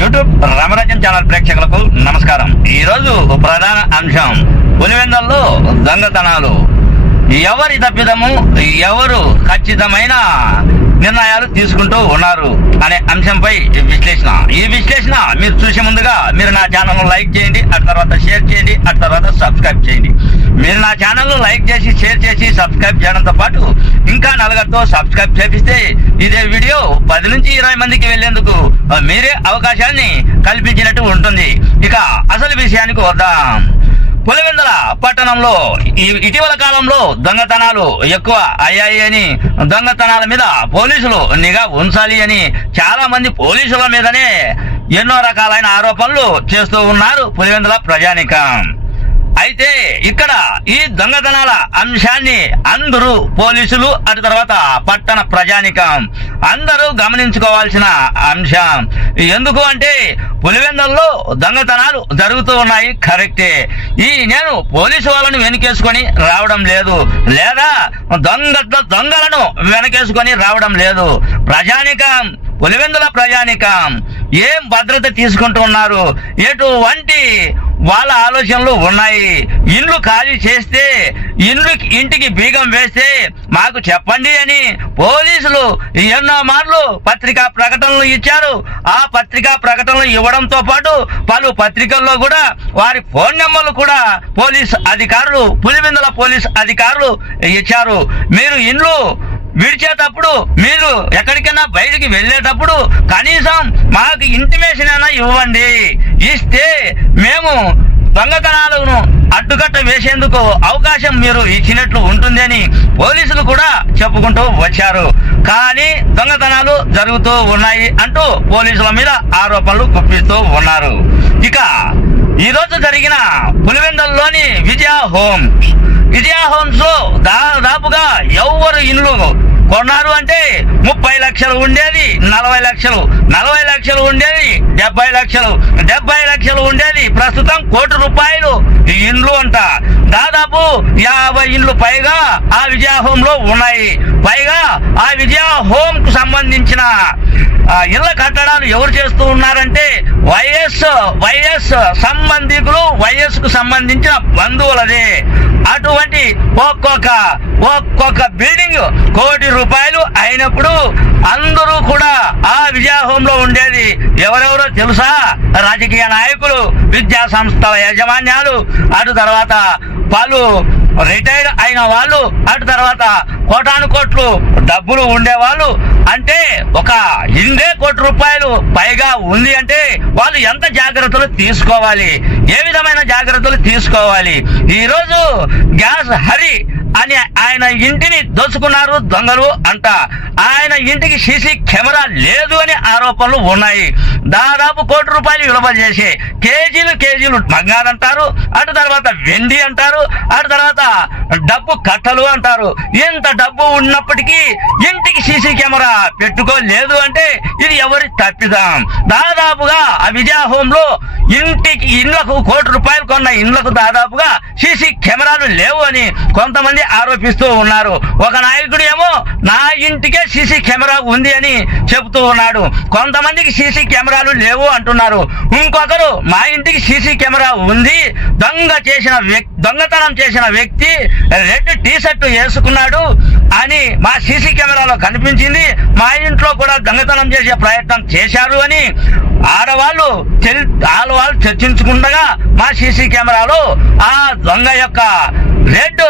YouTube రామరాజ్యం channel ప్రేక్షకులకు నమస్కారం. ఈ రోజు ప్రధాన అంశం పులివెందల్లో దొంగతనాలు. ఎవరి తప్పిదము ఎవరు ఖచ్చితమైన నిర్ణయాలు తీసుకుంటూ ఉన్నారు అనే అంశంపై విశ్లేషణ. ఈ విశ్లేషణ మీరు చూసే ముందుగా మీరు నా ఛానల్ను లైక్ చేయండి ఆ తర్వాత షేర్ చేయండి ఆ తర్వాత సబ్స్క్రైబ్ చేయండి. మీరు నా ఛానల్ లైక్ చేసి షేర్ చేసి సబ్స్క్రైబ్ చేయడంతో పాటు ఇంకా నలుగురితో సబ్స్క్రైబ్ చేపిస్తే ఇదే వీడియో పది నుంచి ఇరవై మందికి వెళ్ళేందుకు మీరే అవకాశాన్ని కల్పించినట్టు ఉంటుంది. ఇక అసలు విషయానికి వద్దాం. పులివెందుల పట్టణంలో ఇటీవల కాలంలో దొంగతనాలు ఎక్కువ అయ్యాయి అని దొంగతనాల మీద పోలీసులు నిఘా ఉంచాలి అని చాలా మంది పోలీసుల మీదనే ఎన్నో రకాలైన ఆరోపణలు చేస్తూ ఉన్నారు పులివెందుల ప్రజానికం. అయితే ఇక్కడ ఈ దొంగతనాల అంశాన్ని అందరూ పోలీసులు అటు తర్వాత పట్టణ ప్రజానికం అందరూ గమనించుకోవాల్సిన అంశం. ఎందుకు అంటే పులివెందల్లో దొంగతనాలు జరుగుతూ ఉన్నాయి కరెక్టే. ఈ నేను పోలీసు వాళ్ళని వెనుకేసుకొని రావడం లేదు. లేదా దొంగ దొంగలను వెనకేసుకొని రావడం లేదు. ప్రజానికం పులివెందుల ప్రజానికం ఏం భద్రత తీసుకుంటూ ఉన్నారు? ఎటువంటి వాళ్ళ ఆలోచనలు ఉన్నాయి. ఇండ్లు ఖాళీ చేస్తే ఇండ్లు ఇంటికి బీగం వేస్తే మాకు చెప్పండి అని పోలీసులు ఎన్నో మార్లు పత్రికా ప్రకటనలు ఇచ్చారు. ఆ పత్రికా ప్రకటనలు ఇవ్వడంతో పాటు పలు పత్రికల్లో కూడా వారి ఫోన్ నెంబర్లు కూడా పోలీస్ అధికారులు పులివిందుల పోలీస్ అధికారులు ఇచ్చారు. మీరు ఇండ్లు విడిచేటప్పుడు మీరు ఎక్కడికైనా బయటికి వెళ్ళేటప్పుడు కనీసం మాకు ఇంటిమేషన్ అయినా ఇవ్వండి. ఇస్తే మేము దొంగతనాలను అడ్డుకట్ట వేసేందుకు అవకాశం మీరు ఇచ్చినట్లు ఉంటుంది అని పోలీసులు కూడా చెప్పుకుంటూ వచ్చారు. కానీ దొంగతనాలు జరుగుతూ ఉన్నాయి అంటూ పోలీసుల మీద ఆరోపణలు గుప్పిస్తూ ఉన్నారు. ఇక ఈ రోజు జరిగిన పులివెందల్లోని విజయ హోమ్స్. విజయ హోమ్స్లో దాదాపుగా ఎవరు ఇండ్లు కొన్నారు అంటే ముప్పై లక్షలు ఉండేది నలభై లక్షలు నలభై లక్షలు ఉండేది డెబ్బై లక్షలు డెబ్బై లక్షలు ఉండేది. ప్రస్తుతం కోటి రూపాయలు ఈ ఇండ్లు అంట. దాదాపు యాభై ఇండ్లు పైగా ఆ విజయ హోమ్లో ఉన్నాయి. పైగా ఆ విజయ హోమ్కు సంబంధించిన ఇళ్ళ కట్టడాలు ఎవరు చేస్తూ ఉన్నారంటే వైఎస్ వైఎస్ సంబంధికులు వైఎస్కు సంబంధించిన బంధువులదే. అటువంటి ఒక్కొక్క ఒక్కొక్క బిల్డింగ్ కోటి రూపాయలు అయినప్పుడు అందరూ కూడా ఆ విజయ ఉండేది ఎవరెవరో తెలుసా? రాజకీయ నాయకులు విద్యా సంస్థల యాజమాన్యాలు అటు తర్వాత పలు రిటైర్డ్ అయిన వాళ్ళు అటు తర్వాత కోటాను కోట్లు డబ్బులు ఉండేవాళ్ళు. అంటే ఒక ఇండే కోటి రూపాయలు పైగా ఉంది అంటే వాళ్ళు ఎంత జాగ్రత్తలు తీసుకోవాలి? ఏ విధమైన జాగ్రత్తలు తీసుకోవాలి? ఈరోజు గ్యాస్ హరి అని ఆయన ఇంటిని దోచుకున్నారు దొంగలు అంట. ఆయన ఇంటికి సీసీ కెమెరా లేదు అని ఆరోపణలు ఉన్నాయి. దాదాపు కోటి రూపాయలు విలువ చేసే కేజీలు కేజీలు బంగారు అంటారు అటు తర్వాత వెండి అంటారు అటు తర్వాత డబ్బు కట్టలు అంటారు. ఇంత డబ్బు ఉన్నప్పటికీ ఇంటికి సీసీ కెమెరా పెట్టుకోలేదు అంటే ఇది ఎవరి తప్పిదాం? దాదాపుగా ఆ విజయా హోమ్లో ఇంటికి ఇండ్లకు కోటి రూపాయలు కొన్న ఇండ్లకు దాదాపుగా సీసీ కెమెరాలు లేవు అని కొంతమంది ఆరోపిస్తూ ఉన్నారు. ఒక నాయకుడు ఏమో నా ఇంటికే సీసీ కెమెరా ఉంది అని చెబుతూ ఉన్నాడు. కొంతమందికి సీసీ కెమెరాలు లేవు అంటున్నారు. ఇంకొకరు మా ఇంటికి సీసీ కెమెరా ఉంది దొంగ చేసిన వ్యక్తి దొంగతనం చేసిన వ్యక్తి రెడ్ టీ షర్ట్ వేసుకున్నాడు అని మా సీసీ కెమెరాలో కనిపించింది. మా ఇంట్లో కూడా దొంగతనం చేసే ప్రయత్నం చేశారు అని ఆడవాళ్ళు ఆడవాళ్ళు చర్చించుకుండగా మా సీసీ కెమెరాలో ఆ దొంగ యొక్క రెడ్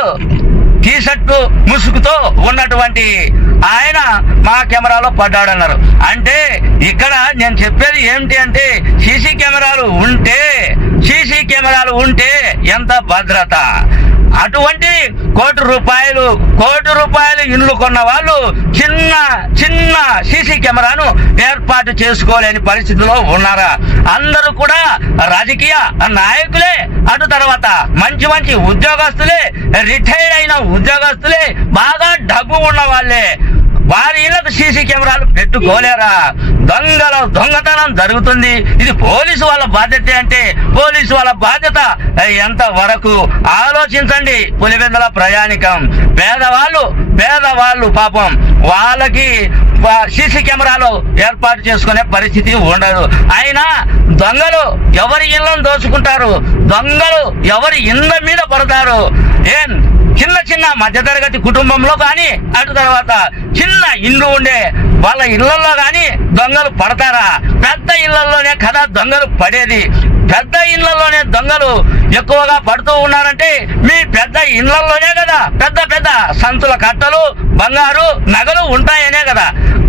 టీ షర్టు ముసుగుతో ఉన్నటువంటి ఆయన మా కెమెరాలో పడ్డాడన్నారు. అంటే ఇక్కడ నేను చెప్పేది ఏమిటి అంటే సీసీ కెమెరాలు ఉంటే సీసీ కెమెరాలు ఉంటే ఎంత భద్రత? అటువంటి కోటి రూపాయలు కోటి రూపాయలు ఇండ్లు కొన్న వాళ్ళు చిన్న చిన్న సీసీ కెమెరాను ఏర్పాటు చేసుకోలేని పరిస్థితిలో ఉన్నారా? అందరూ కూడా రాజకీయ నాయకులే. అటు తర్వాత మంచి మంచి ఉద్యోగస్తులే రిటైర్డ్ అయిన ఉద్యోగస్తులే బాగా డబ్బు ఉన్న వాళ్ళే వారి ఇళ్ళకు సీసీ కెమెరాలు పెట్టుకోలేరా దొంగల దొంగతనం జరుగుతుంది. ఇది పోలీసు వాళ్ళ బాధ్యత అంటే పోలీసు వాళ్ళ బాధ్యత. ఎంత వరకు ఆలోచించండి పులివెందుల ప్రయాణికం. పేదవాళ్ళు పేదవాళ్ళు పాపం. వాళ్ళకి సీసీ కెమెరాలు ఏర్పాటు చేసుకునే పరిస్థితి ఉండదు. అయినా దొంగలు ఎవరి ఇళ్ళను దోచుకుంటారు? దొంగలు ఎవరి ఇళ్ళ మీద పడతారు? ఏం చిన్న చిన్న మధ్యతరగతి కుటుంబంలో కానీ అటు తర్వాత చిన్న ఇల్లు ఉండే వాళ్ళ ఇళ్ళలో కానీ దొంగలు పడతారా? పెద్ద ఇళ్ళలోనే కదా దొంగలు పడేది? పెద్ద ఇళ్ళలోనే దొంగలు ఎక్కువగా పడుతూ ఉన్నారంటే మీ పెద్ద ఇళ్ళలోనే కదా. పెద్ద పెద్ద సంతుల కట్టలు బంగారు నగలు ఉంటాయనే కదా.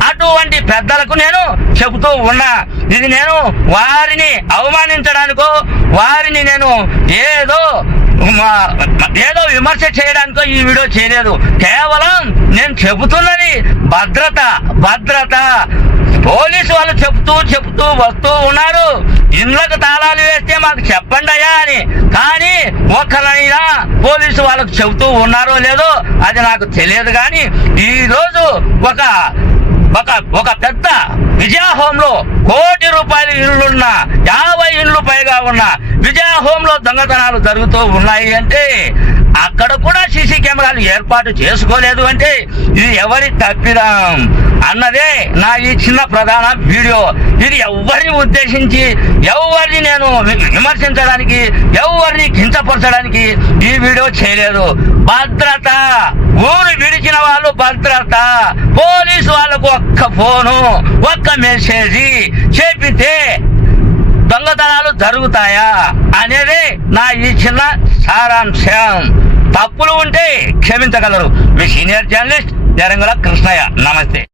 అటువంటి పెద్దలకు నేను చెబుతూ ఉన్నా. ఇది నేను వారిని అవమానించడానికో వారిని నేను ఏదో ఏదో విమర్శ చేయడానికో ఈ వీడియో చేయలేదు. కేవలం నేను చెబుతున్నది భద్రత భద్రత. పోలీసు వాళ్ళు చెప్తూ చెప్తూ వస్తూ ఉన్నారు. ఇండ్లకు తాళాలు వేస్తే మాకు చెప్పండి అయ్యా అని. కానీ ఒక్కరైనా పోలీసు వాళ్ళకు చెబుతూ ఉన్నారో లేదో అది నాకు తెలియదు కానీ ఈరోజు ఒక ఒక ఒక పెద్ద విజయాహోంలో కోటి రూపాయల ఇళ్ళున్న యాభై ఇండ్లు పైగా ఉన్న విజయాహోంలో దొంగతనాలు జరుగుతూ ఉన్నాయి అంటే అక్కడ కూడా సీసీ కెమెరాలు ఏర్పాటు చేసుకోలేదు అంటే ఇది ఎవరి తప్పిదం అన్నదే నా ఈ చిన్న ప్రధాన వీడియో. ఇది ఎవరిని ఉద్దేశించి ఎవరిని నేను విమర్శించడానికి ఎవరిని కించపరచడానికి ఈ వీడియో చేయలేదు. భద్రత ఊరు విడిచిన వాళ్ళు భద్రత. పోలీసు వాళ్ళకు ఒక్క ఫోను ఒక్క మెసేజీ. చెప్పితే జరుగుతాయా అనేది నా ఈ చిన్న సారాంశం. తప్పులు ఉంటే క్షమించగలరు. మీ సీనియర్ జర్నలిస్ట్ జరంగుల కృష్ణయ్య. నమస్తే.